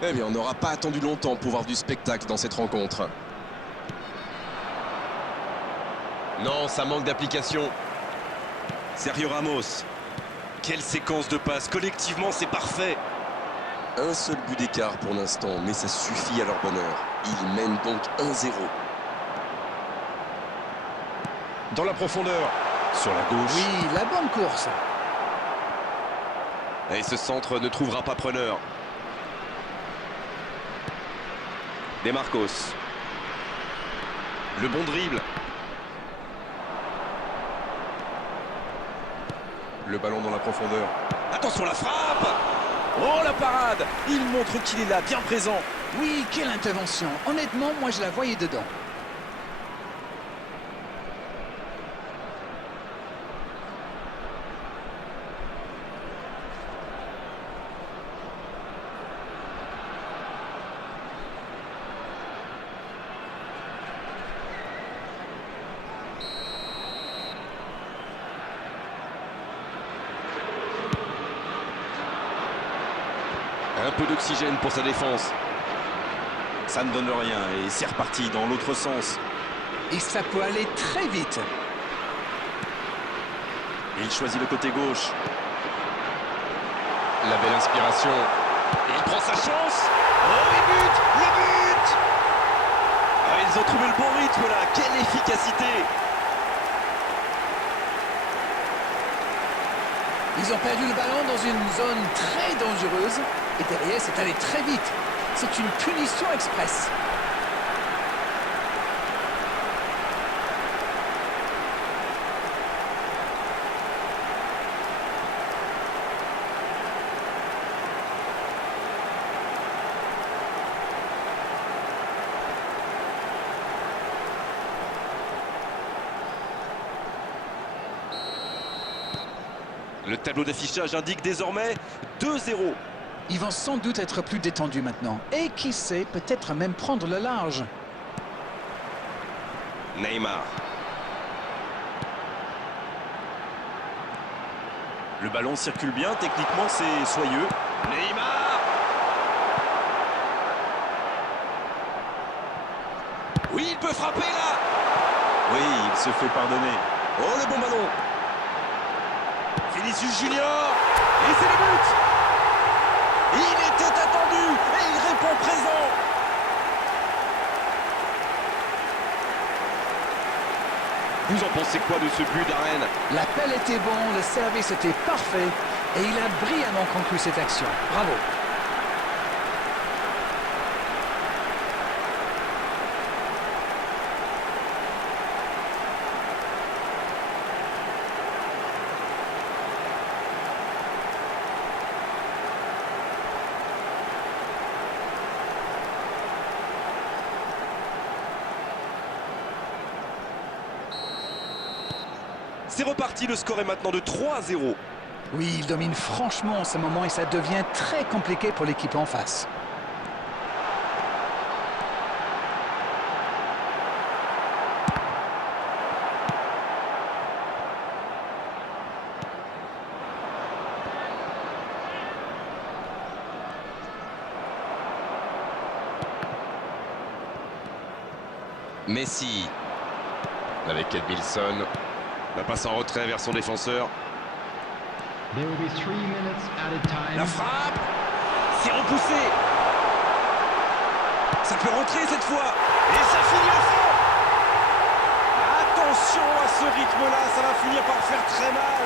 Eh bien, on n'aura pas attendu longtemps pour voir du spectacle dans cette rencontre. Non, ça manque d'application. Sergio Ramos. Quelle séquence de passes. Collectivement, c'est parfait. Un seul but d'écart pour l'instant, mais ça suffit à leur bonheur. Ils mènent donc 1-0. Dans la profondeur. Sur la gauche. Oui, la bonne course. Et ce centre ne trouvera pas preneur. Des Marcos. Le bon dribble. Le ballon dans la profondeur. Attention la frappe. Oh la parade. Il montre qu'il est là, bien présent. Oui, quelle intervention. Honnêtement, moi je la voyais dedans. Un peu d'oxygène pour sa défense. Ça ne donne rien et c'est reparti dans l'autre sens. Et ça peut aller très vite. Il choisit le côté gauche. La belle inspiration. Il prend sa chance. Oh, le but. Ah, ils ont trouvé le bon rythme là. Quelle efficacité. Ils ont perdu le ballon dans une zone très dangereuse. Et derrière, c'est allé très vite. C'est une punition express. Le tableau d'affichage indique désormais 2-0. Ils vont sans doute être plus détendus maintenant. Et qui sait, peut-être même prendre le large. Neymar. Le ballon circule bien, techniquement c'est soyeux. Neymar. Oui, il peut frapper là. Oui, il se fait pardonner. Oh, le bon ballon. Vinicius Junior. Et c'est le but. Il était attendu et il répond présent. Vous en pensez quoi de ce but d'Arène? L'appel était bon, le service était parfait. Et il a brillamment conclu cette action. Bravo. C'est reparti, le score est maintenant de 3-0. Oui, il domine franchement en ce moment et ça devient très compliqué pour l'équipe en face. Messi. Avec Edmilson. La passe en retrait vers son défenseur. La frappe. C'est repoussé. Ça peut rentrer cette fois. Et ça finit au fond. Attention à ce rythme-là, ça va finir par faire très mal.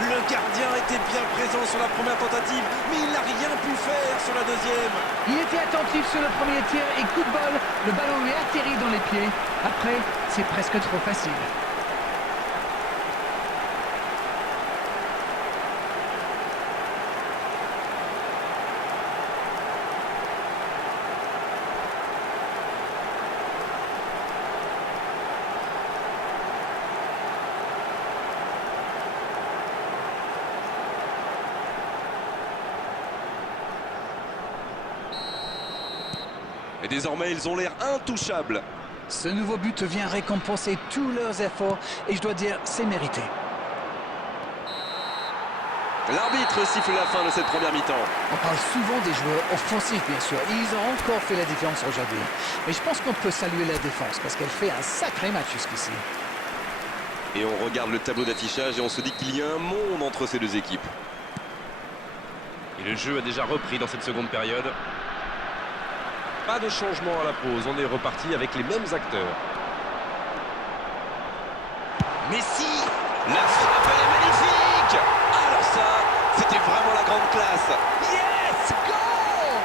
Le gardien était bien présent sur la première tentative, mais il n'a rien pu faire sur la deuxième. Il était attentif sur le premier tir et coup de bol, le ballon lui atterrit dans les pieds. Après, c'est presque trop facile. Et désormais, ils ont l'air intouchables. Ce nouveau but vient récompenser tous leurs efforts et je dois dire, c'est mérité. L'arbitre siffle la fin de cette première mi-temps. On parle souvent des joueurs offensifs, bien sûr. Ils ont encore fait la différence aujourd'hui. Mais je pense qu'on peut saluer la défense parce qu'elle fait un sacré match jusqu'ici. Et on regarde le tableau d'affichage et on se dit qu'il y a un monde entre ces deux équipes. Et le jeu a déjà repris dans cette seconde période. Pas de changement à la pause, on est reparti avec les mêmes acteurs. Messi, la frappe, elle est magnifique. Alors ça, c'était vraiment la grande classe. Yes! Goal!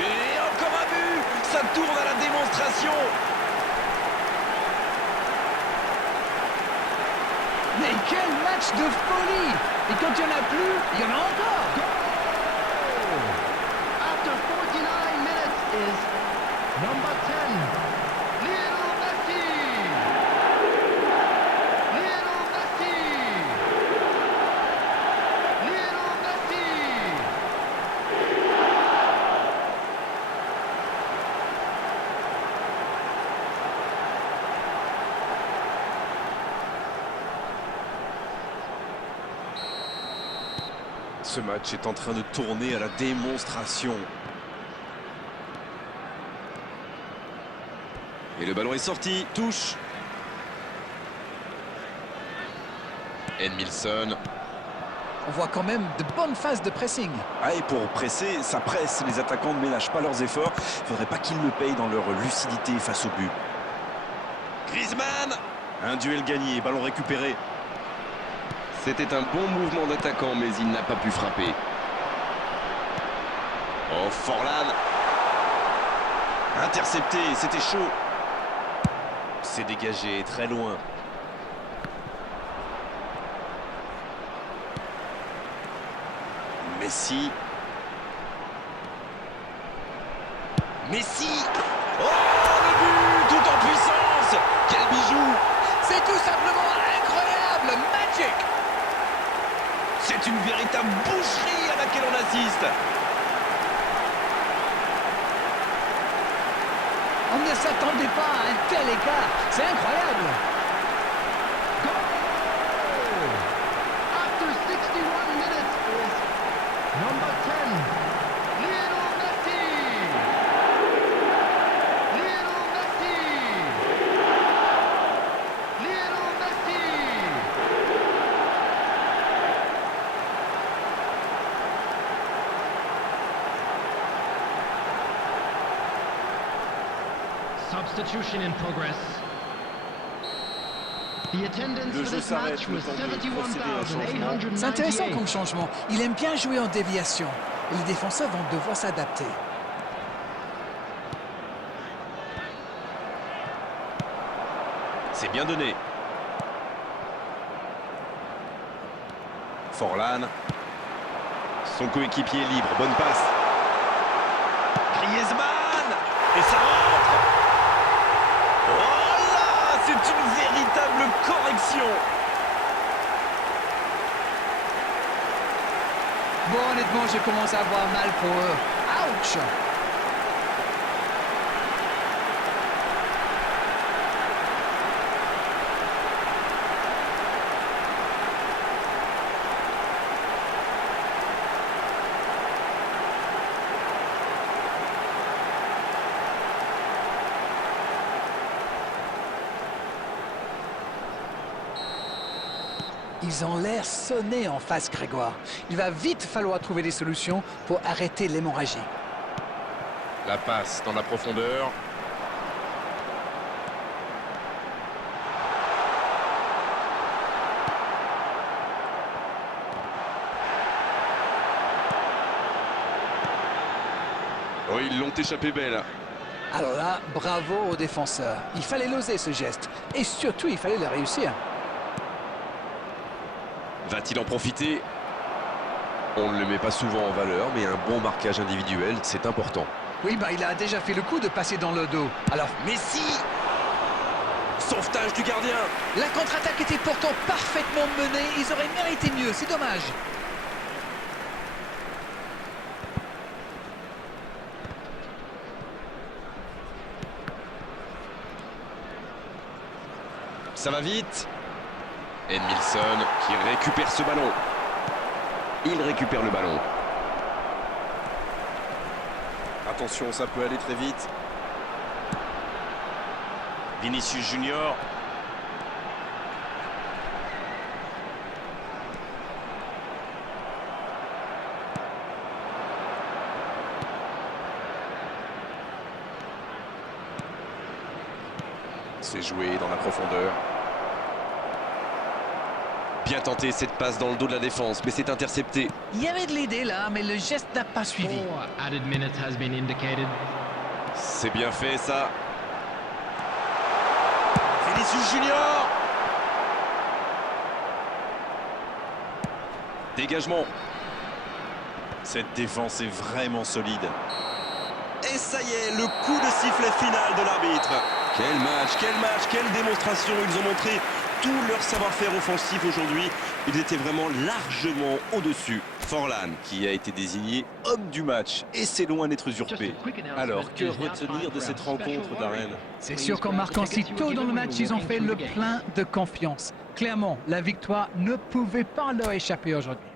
Et encore un but. Ça tourne à la démonstration. Mais quel match de folie! Et quand il n'y en a plus, il y en a encore! After 49 minutes is number 10, Lionel Messi. Lionel Messi. Lionel Messi. Ce match est en train de tourner à la démonstration. Et le ballon est sorti, touche. Edmilson. On voit quand même de bonnes phases de pressing. Ah, et pour presser, ça presse. Les attaquants ne ménagent pas leurs efforts. Il ne faudrait pas qu'ils le payent dans leur lucidité face au but. Griezmann. Un duel gagné, ballon récupéré. C'était un bon mouvement d'attaquant, mais il n'a pas pu frapper. Oh, Forlan. Intercepté, c'était chaud. C'est dégagé, très loin. Messi. Messi. Oh, le but, tout en puissance. Quel bijou. C'est tout simplement incroyable! Magic! C'est une véritable boucherie à laquelle on assiste. On ne s'attendait pas à un tel écart. C'est incroyable! Goal! After 61 minutes is number 10, Lionel Messi. Lionel Messi. Lionel Messi. Substitution in progress. The attendance Le for jeu this s'arrête, match le was temps de procéder à un changement. 71,898. C'est intéressant comme changement. Il aime bien jouer en déviation. Et les défenseurs vont devoir s'adapter. C'est bien donné. Forlan. Son coéquipier est libre. Bonne passe. Griezmann. Et ça rentre. Oh là, c'est une véritable correction. Bon, honnêtement, je commence à avoir mal pour eux. Ouch! Ils ont l'air sonnés en face, Grégoire. Il va vite falloir trouver des solutions pour arrêter l'hémorragie. La passe dans la profondeur. Oh, ils l'ont échappé belle. Alors là, bravo aux défenseurs. Il fallait l'oser, ce geste. Et surtout, il fallait le réussir. Va-t-il en profiter? On ne le met pas souvent en valeur, mais un bon marquage individuel, c'est important. Oui, bah, il a déjà fait le coup de passer dans le dos. Alors, Messi. Sauvetage du gardien. la contre-attaque était pourtant parfaitement menée. Ils auraient mérité mieux. C'est dommage. Ça va vite. Edmilson. Qui récupère ce ballon. Il récupère le ballon. Attention, ça peut aller très vite. Vinicius Junior. C'est joué dans la profondeur. Bien tenté cette passe dans le dos de la défense, mais c'est intercepté. Il y avait de l'idée là, mais le geste n'a pas suivi. 4 added minutes has been indicated. C'est bien fait ça. Vinicius Junior. Dégagement. Cette défense est vraiment solide. Et ça y est, le coup de sifflet final de l'arbitre. Quel match, quelle démonstration. Ils ont montré tout leur savoir-faire offensif aujourd'hui. Ils étaient vraiment largement au-dessus. Forlan qui a été désigné homme du match. Et c'est loin d'être usurpé. Alors, que retenir de cette rencontre, Darren? C'est sûr qu'en marquant si tôt dans le match, ils ont fait le plein de confiance. Clairement, la victoire ne pouvait pas leur échapper aujourd'hui.